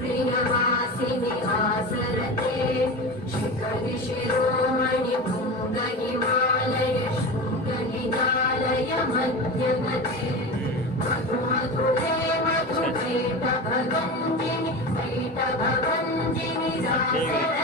प्रियवासिनि आसरते शिखरि शिरोमणि भृङ्ग Himalaya शृङ्गनिदालय मध्यगते मधु मधुरे मधुकैटभगञ्जिनि कैटभगञ्जिनि दासर